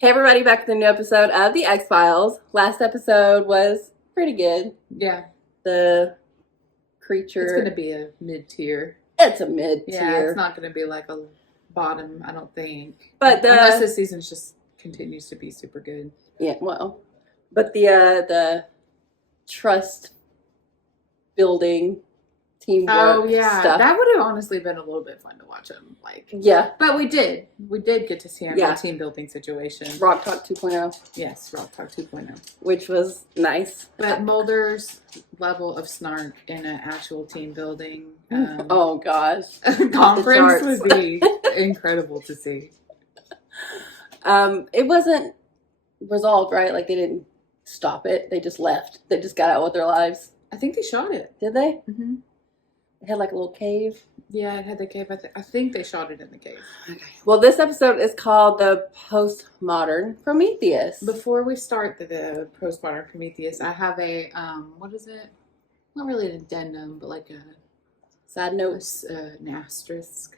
Hey everybody, back to the new episode of The X-Files. Last episode was pretty good. Yeah. The creature... It's going to be a mid-tier. It's a mid-tier. Yeah, it's not going to be like a bottom, I don't think. But unless this season just continues to be super good. Yeah, well. But the trust building, teamwork stuff. That would have honestly been a little bit fun to watch them. Yeah. But we did get to see him in a team building situation. Rock Talk 2.0. Yes, Rock Talk 2.0. Which was nice. But Mulder's level of snark in an actual team building oh gosh. conference would be incredible to see. It wasn't resolved, right? Like they didn't stop it. They just left. They just got out with their lives. I think they shot it. Did they? Mm-hmm. It had like a little cave. Yeah, it had the cave. I think they shot it in the cave. Okay. Well, this episode is called the Postmodern Prometheus. Before we start the Postmodern Prometheus, I have a, what is it? Not really an addendum, but like a side note. An asterisk.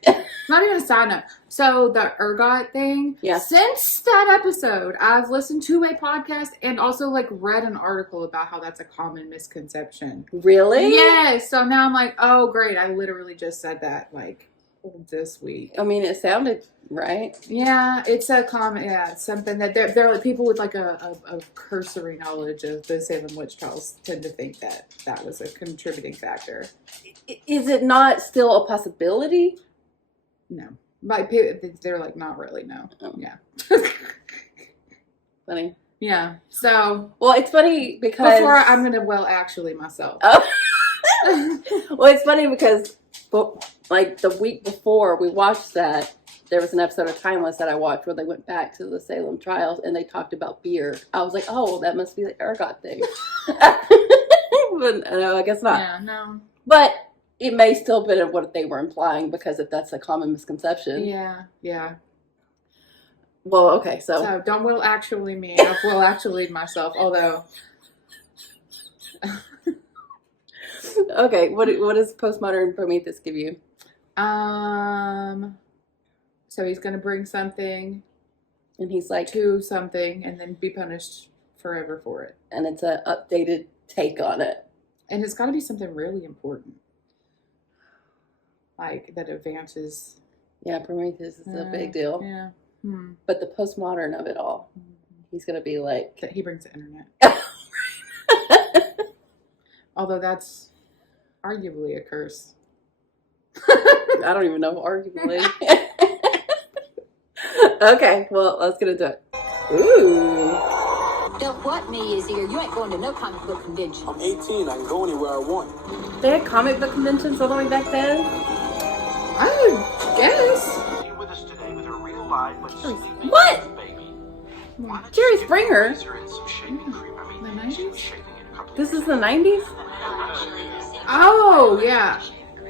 Not even a side note. So the ergot thing. Yeah. Since that episode, I've listened to a podcast and also like read an article about how that's a common misconception. Really? Yes. So now I'm like, oh great, I literally just said that like this week. I mean, it sounded right. Yeah, it's a common. Yeah, it's something that they're like people with like a cursory knowledge of the Salem witch trials tend to think that was a contributing factor. Is it not still a possibility? No. They're like, not really, no. Oh. Yeah. Funny. Yeah. So. Well, it's funny because. Before I'm going to actually myself. Oh. Well, it's funny because, like, the week before we watched that, there was an episode of Timeless that I watched where they went back to the Salem trials and they talked about beer. I was like, oh, well, that must be the ergot thing. But no, I guess not. Yeah, no. But it may still be what they were implying because if that's a common misconception. Yeah, yeah. Well, okay, so don't will actually me. I will actually myself, although. Okay, what does Postmodern Prometheus give you? So he's going to bring something. And he's like. To something and then be punished forever for it. And it's an updated take on it. And it's got to be something really important. Like, that advances. Yeah, Prometheus is a big deal. Yeah. But the postmodern of it all, he's going to be like... That he brings the internet. Although that's arguably a curse. I don't even know, arguably. Okay, well, let's get into it. Ooh. Don't what me is here. You ain't going to no comic book convention. I'm 18. I can go anywhere I want. They had comic book conventions all the way back then? I would guess. With us today with her real life, but what? Baby. Jerry Springer? The 90s? This is the 90s? Oh, yeah.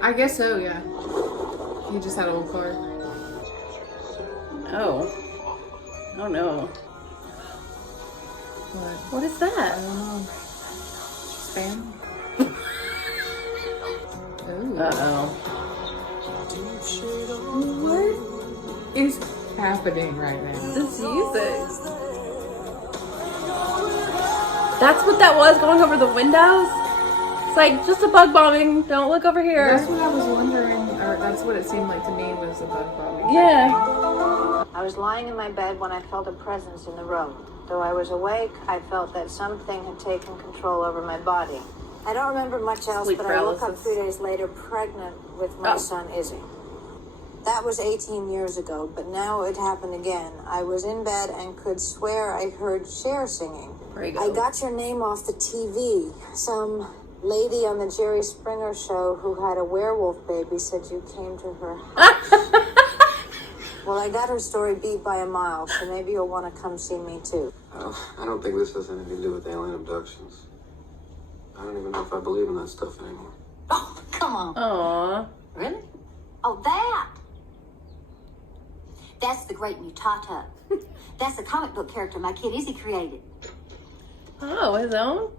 I guess so, yeah. He just had a old car. Oh. Oh, no. What is that? Spam? Uh-oh. What is happening right now? This music. That's what that was going over the windows? It's like, just a bug bombing. Don't look over here. That's what I was wondering, or that's what it seemed like to me was a bug bombing. Yeah. I was lying in my bed when I felt a presence in the room. Though I was awake, I felt that something had taken control over my body. I don't remember much else, Sleep but paralysis. I woke up 3 days later pregnant with my son, Izzy. That was 18 years ago, but now it happened again. I was in bed and could swear I heard Cher singing. I got your name off the TV. Some lady on the Jerry Springer show who had a werewolf baby said you came to her house. Well, I got her story beat by a mile, so maybe you'll want to come see me too. I don't think this has anything to do with alien abductions. I don't even know if I believe in that stuff anymore. Oh, come on. Aww. Really? Oh, that. That's the Great Mutata. That's the comic book character my kid Izzy created. Oh, his own?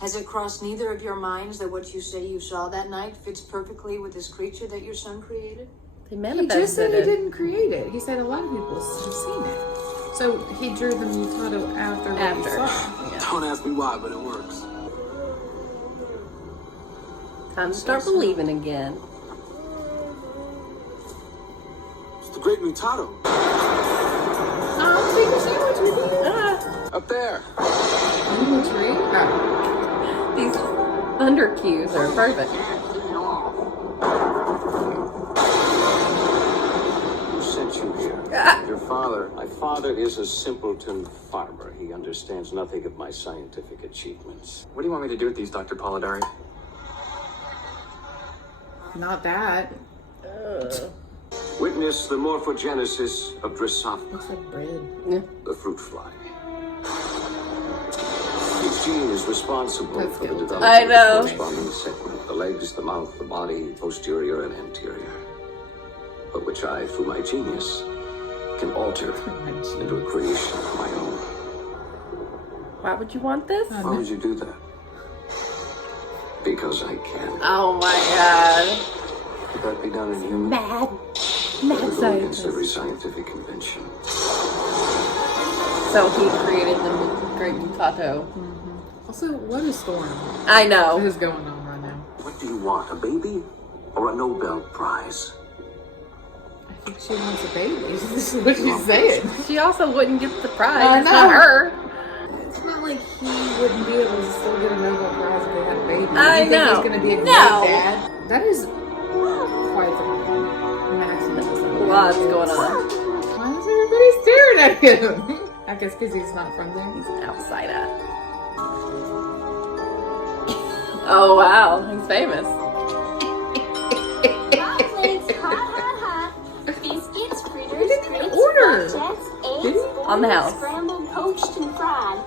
Has it crossed neither of your minds that what you say you saw that night fits perfectly with this creature that your son created? They He manifested just said he it. didn't create it. He said a lot of people have seen it. So he drew the mutato after what he saw. Yeah. Don't ask me why, but it works. Time to start believing again. It's the Great Mutado. Oh, take a sandwich with you. Up there. In the tree? Oh. These thunder cues are perfect. Who sent you here? Your father. My father is a simpleton farmer. He understands nothing of my scientific achievements. What do you want me to do with these, Dr. Polidori? Not that. Witness the morphogenesis of Drosophila, Looks like bread. the fruit fly. Each gene is responsible That's for the good. development I know. of the corresponding segment, the legs, the mouth, the body, posterior and anterior, but which I, through my genius, can alter into a creation of my own. Why would you want this? Why would you do that? Because I can. Oh my god. Could that be done in humans? Mad I go against scientist. every scientific convention. So he created the Great Mutato. Also, what a storm I know. is going on right now. What do you want, a baby or a Nobel Prize? I think she wants a baby. This is what she's saying. She also wouldn't get the prize. I It's not know. her. It's not like he wouldn't be able to still get a Nobel Prize if they had a baby. I You think know. he's going to be a great No. dad? That is quite the maximum. Lots going on. Why is everybody staring at him? I guess because he's not from there. He's an outsider. Oh wow, he's famous. Biscuits, fritters, He didn't even grits, order. flapjacks, eggs, Did he? On the boiled, house. scrambled, poached, and fried.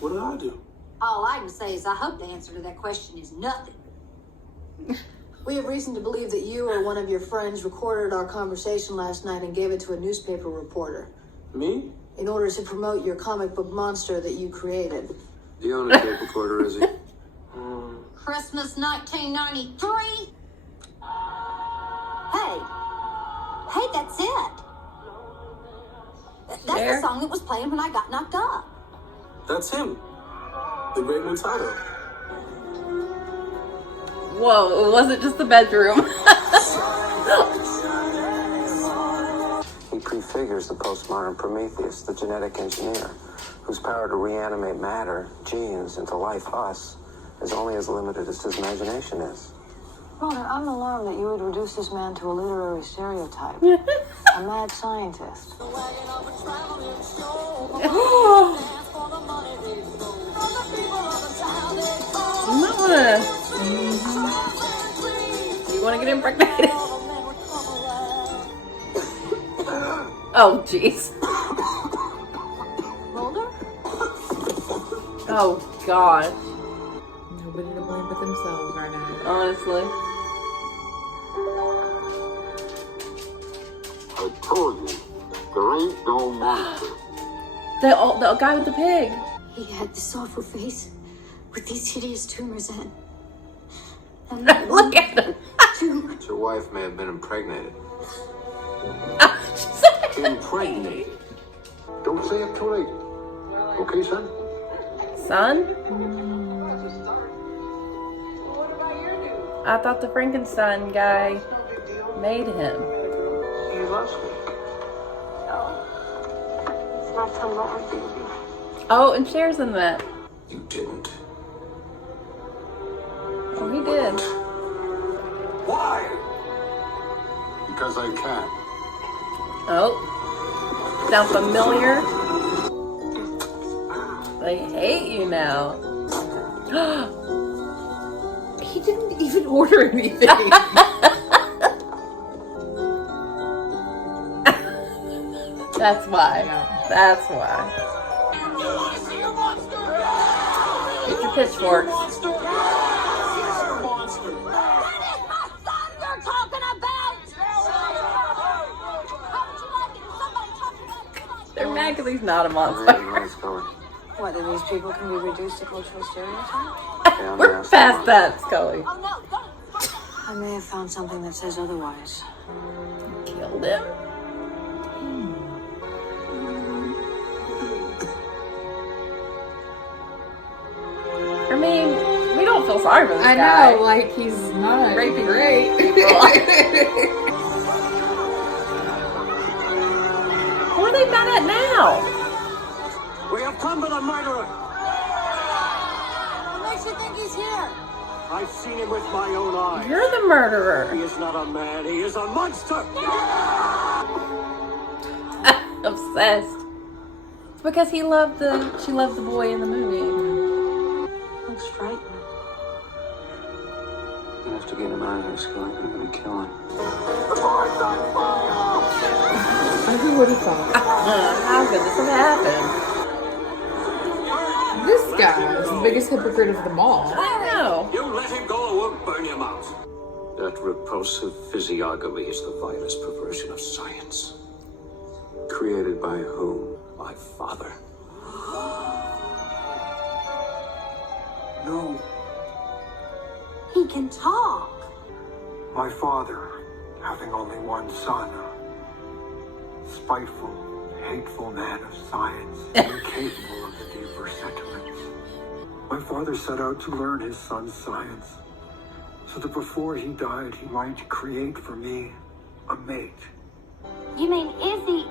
What did I do? All I can say is I hope the answer to that question is nothing. We have reason to believe that you or one of your friends recorded our conversation last night and gave it to a newspaper reporter Me? in order to promote your comic book monster that you created. Do you own a tape recorder, is he? Christmas 1993? Hey, that's it. That's There. the song that was playing when I got knocked up. That's him. The Great Mutado. Whoa, it wasn't just the bedroom. He prefigures the postmodern Prometheus, the genetic engineer, whose power to reanimate matter, genes, into life, us, is only as limited as his imagination is. Roner, I'm alarmed that you would reduce this man to a literary stereotype. A mad scientist. You might wanna. You wanna get impregnated? Oh, jeez. Mulder? Oh, gosh. Nobody to blame but themselves right now. Honestly. I told you, there ain't no monster. The guy with the pig. He had this awful face with these hideous tumors in it. And Look at him. two. Your wife may have been impregnated. Impregnated. Don't say it too late. Okay, son? Son? I thought the Frankenstein guy made him. He loves me. It's not so long, baby. Oh, and Cher's in that. You didn't. Oh, he did. Why? Because I can. Oh. Sound familiar? They hate you now. He didn't even order anything. That's why. That's why. Get your pitchforks. They're mad because he's not a monster. What, that these people can be reduced to cultural stereotypes? We're past that, Scully. I may have found something that says otherwise. Killed him? feel sorry for this I guy. know, like he's not Raping great. Who are they mad at now? We have come to the murderer. What makes you think he's here? I've seen him with my own eyes. You're the murderer. He is not a man. He is a monster. Obsessed. It's because she loved the boy in the movie. Looks frightening. You have to get him out of here, Scully. I'm gonna kill him. Who would have thought? How could this have happened? This guy is the biggest hypocrite of them all. I know. You let him go or we'll burn him out. That repulsive physiognomy is the vilest perversion of science. Created by whom? My father. No, He can talk. my father, having only one son, spiteful, hateful man of science, incapable of the deeper sentiments. My father set out to learn his son's science, so that before he died, he might create for me a mate. You mean Izzy?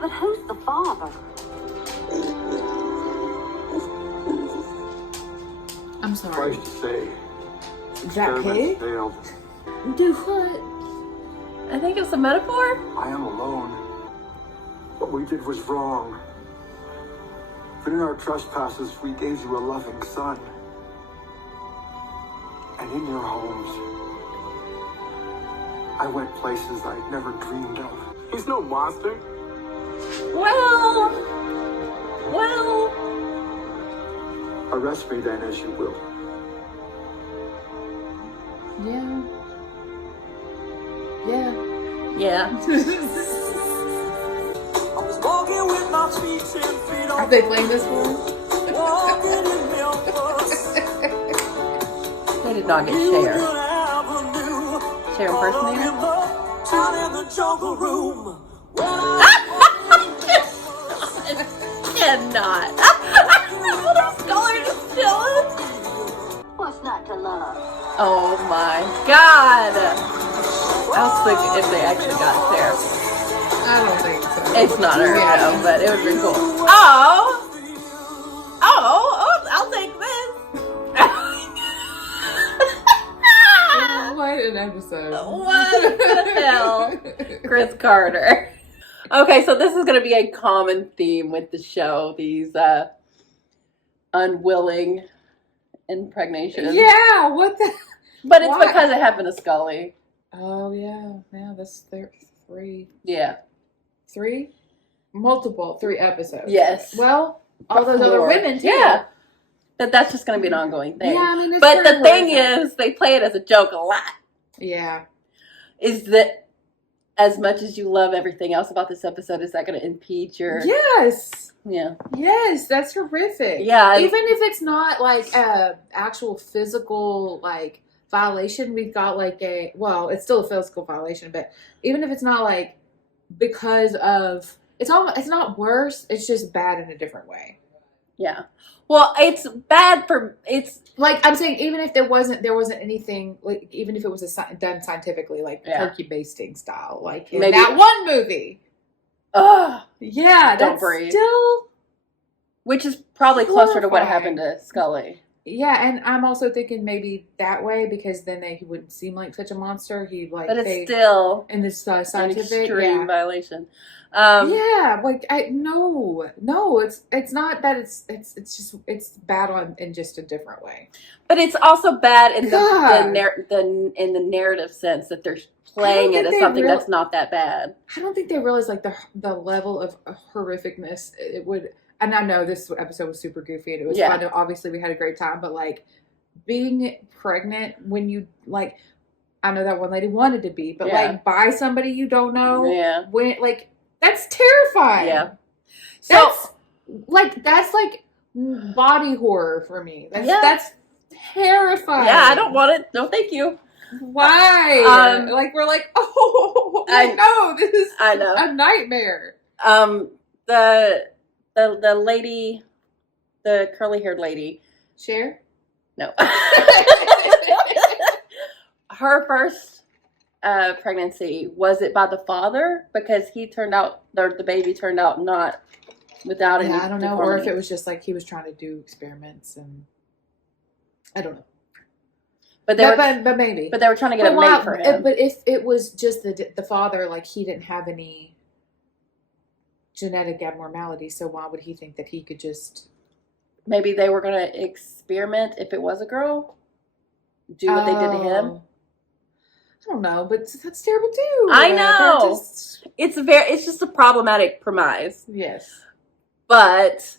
But who's the father? I'm sorry. Suffice to say, Is that experiments pig? failed. Do what? I think it's a metaphor. I am alone. What we did was wrong. But in our trespasses, we gave you a loving son. And in your homes, I went places I'd never dreamed of. He's no monster. Well. Arrest me then as you will. Yeah. Yeah. Yeah. Are they playing this one? They did not get Cher. Cher impersonator. Cannot. Little Scully just chilling. What's not to love? Oh my god. How sick if they actually got Cher. I don't think so. It's not her, Yeah. no, but it would be cool. I'll take this. What an episode. What the hell? Chris Carter. Okay, so this is going to be a common theme with the show, these unwilling impregnations. Yeah, what the? But it's Why? because it happened to Scully. Oh, yeah. Yeah, that's three. Yeah. Three? Multiple. 3 episodes. Yes. Well, all those other More. women, too. Yeah. But that's just going to be an ongoing thing. Yeah, I mean, it's But pretty the thing horrific. is, they play it as a joke a lot. Yeah. Is that as much as you love everything else about this episode, is that going to impede your... Yes. Yeah. Yes, that's horrific. Yeah. Even if it's not like a actual physical like violation, we've got like it's still a physical violation, but even if it's not like because of it's not worse, it's just bad in a different way. Yeah. Well, it's bad for... It's... Like I'm saying, even if there wasn't anything like even if it was done scientifically, like turkey basting style, like in Maybe. that one movie. Ugh. Yeah, Don't that's breathe. still. Which is probably closer to what Horrifying. happened to Scully. Yeah, and I'm also thinking maybe that way because then he wouldn't seem like such a monster. He'd like, But it's still in this an scientific, extreme yeah. violation. Yeah, like no, it's not that it's bad in just a different way. But it's also bad in God. in the narrative sense that they're playing it think as they something real- that's not that bad. I don't think they realized like the level of horrificness it would. And I know this episode was super goofy and it was fun. Obviously, we had a great time, but like being pregnant when you like, I know that one lady wanted to be, but like by somebody you don't know, when like that's terrifying. Yeah. That's like body horror for me. That's terrifying. Yeah, I don't want it. No, thank you. Why? Like we're like, oh, I know this is a nightmare. The lady, the curly haired lady, Cher. No. Her first pregnancy, was it by the father? Because he turned out, the baby turned out not without any I don't know. deformity. Or if it was just like he was trying to do experiments and I don't know. But maybe. But they were trying to get a mate for him. But if it was just the father, like he didn't have any genetic abnormality, so why would he think that he could just... Maybe they were going to experiment if it was a girl? Do what they did to him? I don't know, but that's terrible too. I know. It's just a problematic premise. Yes. But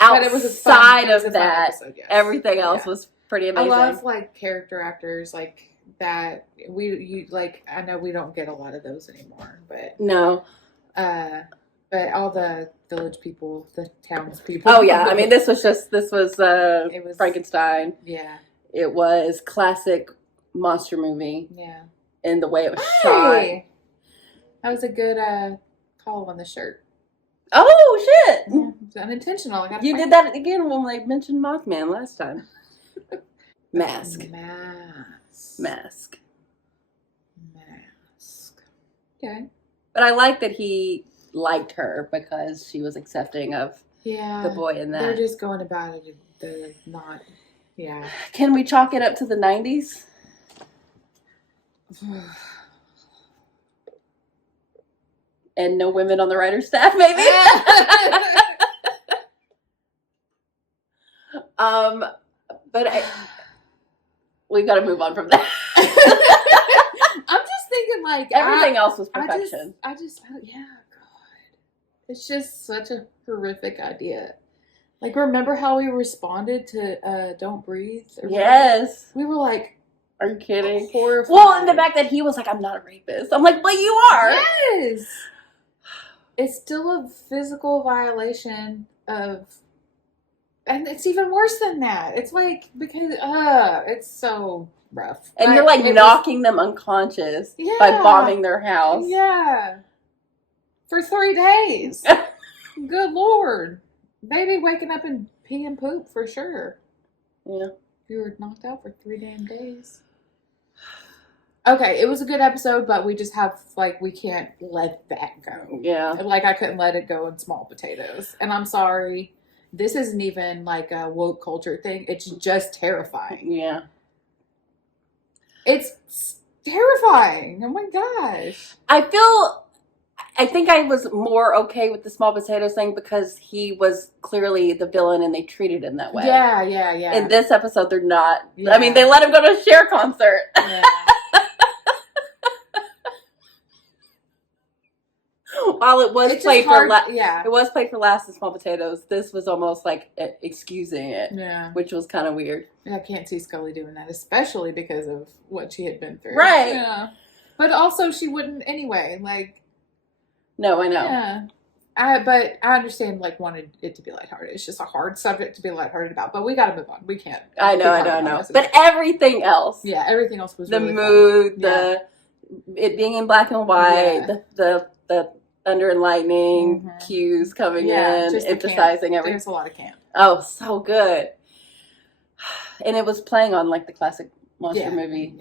outside of that, episode, yes. Everything else was pretty amazing. I love like character actors like that. I know we don't get a lot of those anymore, but no. But all the village people, the townspeople. Oh yeah, I mean this was it was Frankenstein. Yeah. It was classic monster movie. Yeah. And the way it was shot. That was a good call on the shirt. Oh shit! Yeah, it's unintentional. You did that again when they mentioned Mothman last time. Mask. Okay. But I like that he liked her because she was accepting of the boy in that. They're just going about it. They're not. Yeah. Can we chalk it up to the 90s? And no women on the writer's staff, maybe? But we've got to move on from that. I'm just thinking like... Everything else was perfection. Yeah, God. It's just such a horrific idea. Like, remember how we responded to Don't Breathe? Yes. We were like... Are you kidding? Horrified. Well, and the fact that he was like, I'm not a rapist. I'm like, well, you are. Yes. It's still a physical violation of... And it's even worse than that. It's like, because, it's so rough. And you're like knocking them unconscious by bombing their house. Yeah. For 3 days. Good Lord. They be waking up and pee and poop for sure. Yeah. You were knocked out for 3 damn days. Okay, it was a good episode, but we just have, like, we can't let that go. Yeah. Like, I couldn't let it go in Small Potatoes. And I'm sorry. This isn't even, like, a woke culture thing. It's just terrifying. Yeah. It's terrifying. Oh, my gosh. I think I was more okay with the Small Potatoes thing because he was clearly the villain and they treated him that way. Yeah. In this episode, they're not. Yeah. I mean, they let him go to a Cher concert. Yeah. While it was played for it was played for last in Small Potatoes, this was almost like excusing it. Yeah. Which was kind of weird. I can't see Scully doing that, especially because of what she had been through. Right. Yeah. But also, she wouldn't anyway. Like. No, I know. Yeah. But I understand, like, wanted it to be lighthearted. It's just a hard subject to be lighthearted about. But we got to move on. We can't. I know. But everything else. Yeah, everything else was the really mood, fun. it being in black and white, the thunder and lightning cues coming in, emphasizing everything. There's a lot of camp. Oh, so good. And it was playing on, like, the classic monster movie.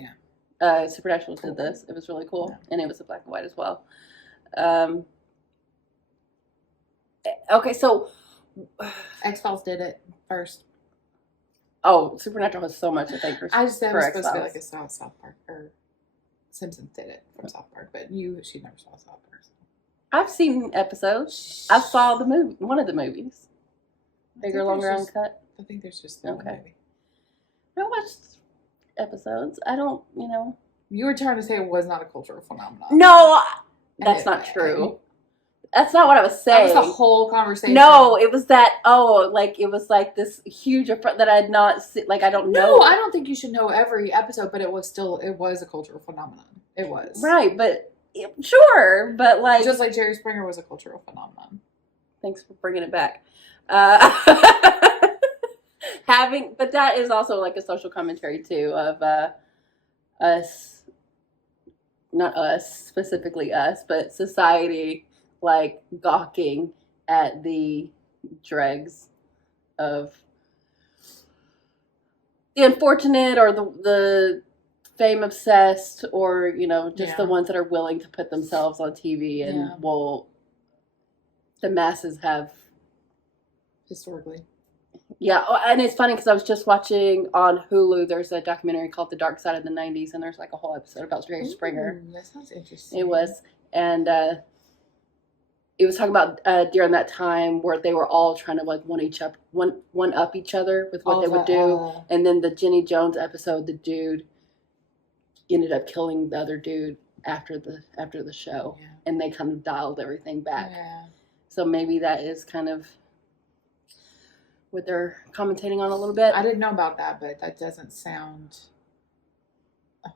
Yeah. Supernatural did this. It was really cool. Yeah. And it was in black and white as well. Okay, so X-Files did it first. Oh, Supernatural has so much, I think, I just said it was supposed to be like a a South Park, or Simpsons did it from South Park, but she never saw South Park. So. I've seen episodes. I saw one of the movies. Bigger, Longer, Uncut. I think there's just one movie. I watched episodes. I don't, You were trying to say it was not a cultural phenomenon. No, that's not true. That's not what I was saying. That was the whole conversation. No, it was that, it was like this huge effort that I had not seen, like, I don't know. No, I don't think you should know every episode, but it was a cultural phenomenon. It was. Right, but, sure, but like. Just like Jerry Springer was a cultural phenomenon. Thanks for bringing it back. But that is also like a social commentary too of us, not us, specifically us, but society, like, gawking at the dregs of the unfortunate or the fame obsessed, or just the ones that are willing to put themselves on TV and the masses have historically. Yeah, and it's funny because I was just watching on Hulu. There's a documentary called The Dark Side of the '90s, and there's like a whole episode about Jerry Springer. That sounds interesting. It was, and it was talking about during that time where they were all trying to like one up each other with what they would do, and then the Jenny Jones episode, the dude ended up killing the other dude after the show, and they kind of dialed everything back. Yeah. So maybe that is kind of what they're commentating on a little bit. I didn't know about that, but that doesn't sound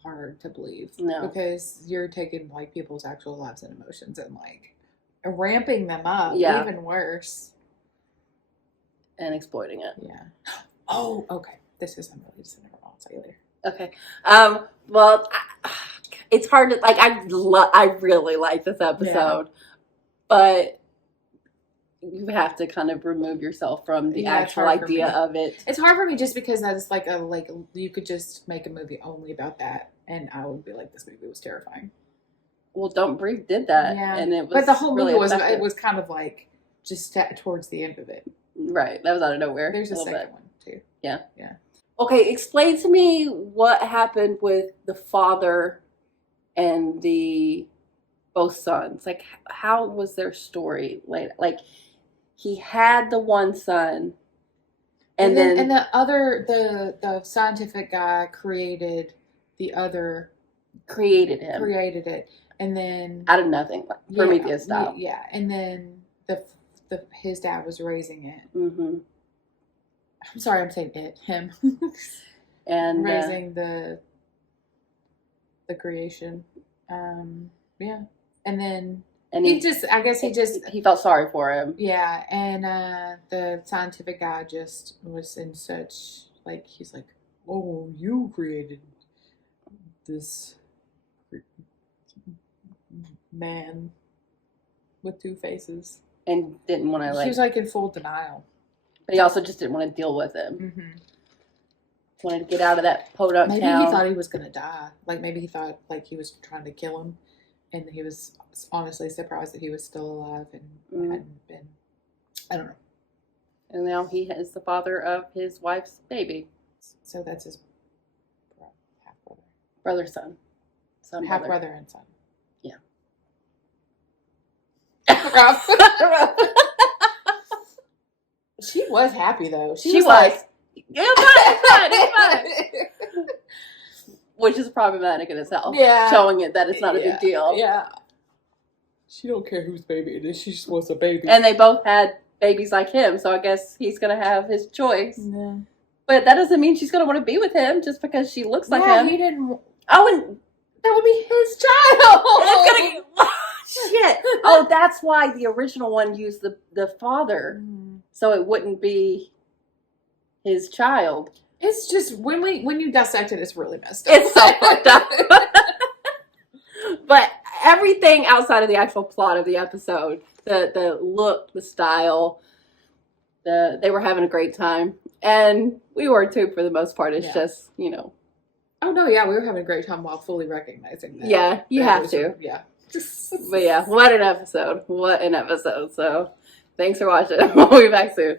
hard to believe. No. Because you're taking like people's actual lives and emotions and like ramping them up, even worse. And exploiting it. Yeah. Oh, okay. This is unrelated, so never mind. I'll tell you later. Okay. Well, it's hard to, like, I really like this episode, but you have to kind of remove yourself from the actual idea of it. It's hard for me just because that's like you could just make a movie only about that, and I would be like, this movie was terrifying. Well, Don't Breathe did that, and it was. But the whole movie really effective. it was kind of like just towards the end of it. Right, that was out of nowhere. There's a second one too. Yeah. Yeah. Okay, explain to me what happened with the father and the both sons. Like, how was their story? Like he had the one son, and then the other the scientific guy created the other. Created it, and then out of nothing, like Prometheus style. Yeah, and then his dad was raising it. Mm-hmm. I'm sorry, I'm saying it, him, and raising the creation. Yeah, and then. And he felt sorry for him. Yeah, and the scientific guy just was in such, like, he's like, oh, you created this man with two faces. And didn't want to, like... He was, like, in full denial. But he also just didn't want to deal with him. Mm-hmm. Wanted to get out of that podunk town. Maybe he thought he was going to die. Like, maybe he thought, like, he was trying to kill him. And he was honestly surprised that he was still alive and hadn't been. I don't know. And now he is the father of his wife's baby. So that's his half brother. Brother, son. Half brother and son. Yeah. Rough. She was happy though. She was. Like, yeah, it's fine. Which is problematic in itself. Yeah. Showing it that it's not a big deal. Yeah. She don't care whose baby it is. She just wants a baby. And they both had babies like him, so I guess he's going to have his choice. Yeah. But that doesn't mean she's going to want to be with him just because she looks like him. He didn't. Oh, and that would be his child. It's gonna, shit. Oh, that's why the original one used the father. So it wouldn't be his child. It's just when you dissect it, it's really messed up. It's so fucked up. But everything outside of the actual plot of the episode, the look, the style, they were having a great time, and we were too for the most part. It's just Oh no, yeah, we were having a great time while fully recognizing that. Yeah, you have to. Yeah. But yeah, what an episode! What an episode! So, thanks for watching. We'll be back soon.